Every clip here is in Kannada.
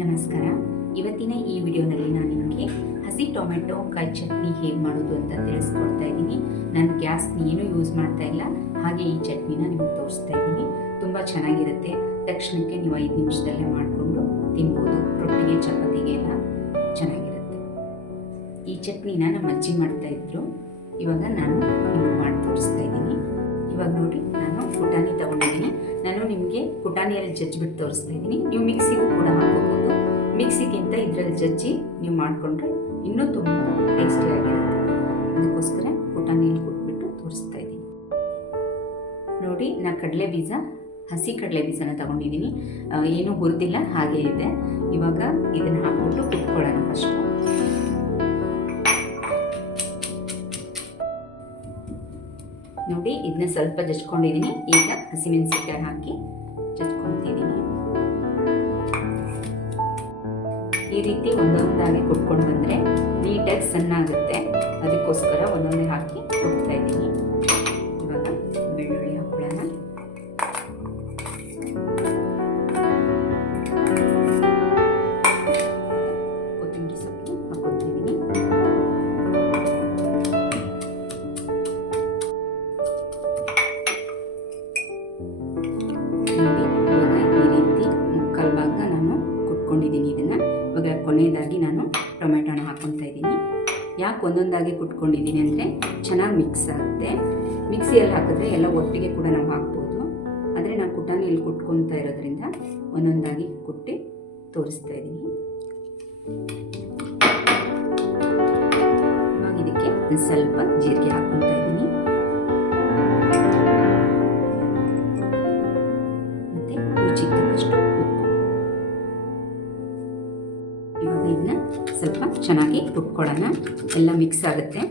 ನಮಸ್ಕಾರ. ಇವತ್ತಿನ ಈ ವಿಡಿಯೋನಲ್ಲಿ ನಾನು ನಿಮಗೆ ಹಸಿ ಟೊಮೆಟೊ ಕಾಯಿ ಚಟ್ನಿ ಹೇಗೆ ಮಾಡೋದು ಅಂತ ತಿಳಿಸ್ಕೊಡ್ತಾ ಇದ್ದೀನಿ. ನಾನು ಗ್ಯಾಸ್ನ ಏನೂ ಯೂಸ್ ಮಾಡ್ತಾ ಇಲ್ಲ. ಹಾಗೆ ಈ ಚಟ್ನಿನ ನಿಮಗೆ ತೋರಿಸ್ತಾ ಇದ್ದೀನಿ. ತುಂಬ ಚೆನ್ನಾಗಿರುತ್ತೆ. ತಕ್ಷಣಕ್ಕೆ ನೀವು ಐದು ನಿಮಿಷದಲ್ಲೇ ಮಾಡಿಕೊಂಡು ತಿನ್ಬೋದು. ರೊಟ್ಟಿಗೆ, ಚಪಾತಿಗೆ ಎಲ್ಲ ಚೆನ್ನಾಗಿರುತ್ತೆ. ಈ ಚಟ್ನಿನ ನಮ್ಮ ಅಜ್ಜಿ ಮಾಡ್ತಾ ಇದ್ರು. ಇವಾಗ ನಾನು ನಿಮಗೆ ಮಾಡಿ ತೋರಿಸ್ತಾ ಇದ್ದೀನಿ. ಇವಾಗ ನೋಡಿ, ನಾನು ಪುಟಾಣಿ ತಗೊಂಡಿದ್ದೀನಿ. ನಾನು ನಿಮಗೆ ಪುಟಾಣಿಯಲ್ಲಿ ಜಜ್ಜಿಬಿಟ್ಟು ತೋರಿಸ್ತಾ ಇದ್ದೀನಿ. ನೀವು ಮಿಕ್ಸಿಗೂ ಕೂಡ ಹಾಕೋಬೋದು ಮಿಕ್ಸಿಗಿಂತ ಇದರಲ್ಲಿ ಜಜ್ಜಿ ನೀವು ಮಾಡಿಕೊಂಡ್ರೆ ಇನ್ನೂ ತುಂಬ ಟೇಸ್ಟಿಯಾಗಿರುತ್ತೆ ಅದಕ್ಕೋಸ್ಕರ ಪುಟಾಣಿಯಲ್ಲಿ ಕೊಟ್ಬಿಟ್ಟು ತೋರಿಸ್ತಾ ಇದ್ದೀನಿ. ನೋಡಿ, ನಾ ಕಡಲೆ ಬೀಜ ಹಸಿ ಕಡಲೆ ಬೀಜನ ತಗೊಂಡಿದ್ದೀನಿ ಏನು ಹುರಿದಿಲ್ಲ, ಹಾಗೆ ಇದೆ. ಇವಾಗ ಇದನ್ನು ಹಾಕ್ಬಿಟ್ಟು ಕುಟ್ಕೊಳ್ಳೋಣ ಫಸ್ಟು ನೋಡಿ, ಇದನ್ನ ಸ್ವಲ್ಪ ಜಜ್ಕೊಂಡಿದ್ದೀನಿ. ಈಗ ಹಸಿಮೆಣಸಿಕಾಯಿ ಹಾಕಿ ಜಜ್ಕೊತಿದ್ದೀನಿ. ಈ ರೀತಿ ಒಂದೊಂದಾಗಿ ಕುಟ್ಕೊಂಡು ಬಂದರೆ ನೀಟಾಗಿ ಸಣ್ಣ ಆಗುತ್ತೆ ಅದಕ್ಕೋಸ್ಕರ ಒಂದೊಂದೇ ಹಾಕಿ ಕೊಡ್ತಾ ಇದ್ದೀನಿ. ಇವಾಗ ಬೆಳ್ಳುಳ್ಳಿ ಕೊನೆಯದಾಗಿ ನಾನು ಟೊಮೆಟೊನ ಹಾಕ್ಕೊತಾ ಇದ್ದೀನಿ. ಯಾಕೆ ಒಂದೊಂದಾಗಿ ಕುಟ್ಕೊಂಡಿದ್ದೀನಿ ಅಂದರೆ ಚೆನ್ನಾಗಿ ಮಿಕ್ಸ್ ಆಗುತ್ತೆ. ಮಿಕ್ಸಿಯಲ್ಲಿ ಹಾಕಿದ್ರೆ ಎಲ್ಲ ಒಟ್ಟಿಗೆ ಕೂಡ ನಾವು ಹಾಕ್ಬೋದು. ಆದರೆ ನಾನು ಇಲ್ಲಿ ಕುಟ್ಕೊತಾ ಇರೋದ್ರಿಂದ ಒಂದೊಂದಾಗಿ ಕುಟ್ಟಿ ತೋರಿಸ್ತಾ ಇದ್ದೀನಿ. ಇವಾಗ ಇದಕ್ಕೆ ಸ್ವಲ್ಪ ಜೀರಿಗೆ ಹಾಕ್ಕೊತಾ ಇದ್ದೀನಿ. ಇದನ್ನ ಸ್ವಲ್ಪ ಚೆನ್ನಾಗಿ ರುಬ್ಕೊಳ್ಳೋಣ. ಎಲ್ಲ ಮಿಕ್ಸ್ ಆಗುತ್ತೆ.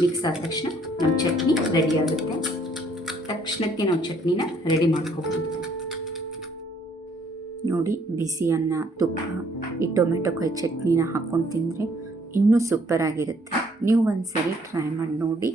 ಮಿಕ್ಸ್ ಆದ ತಕ್ಷಣ ನಮ್ಮ ಚಟ್ನಿ ರೆಡಿ ಆಗುತ್ತೆ. ತಕ್ಷಣಕ್ಕೆ ನಾವು ಚಟ್ನಿನ ರೆಡಿ ಮಾಡ್ಕೋಬೋದು. ನೋಡಿ, ಬಿಸಿ ಅನ್ನ, ತುಪ್ಪ ಈ ಟೊಮೆಟೊ ಕಾಯಿ ಚಟ್ನಿನ ಹಾಕ್ಕೊಂಡು ತಿಂದರೆ ಇನ್ನೂ ಸೂಪರಾಗಿರುತ್ತೆ ನೀವು ಒಂದು ಸರಿ ಟ್ರೈ ಮಾಡಿ ನೋಡಿ.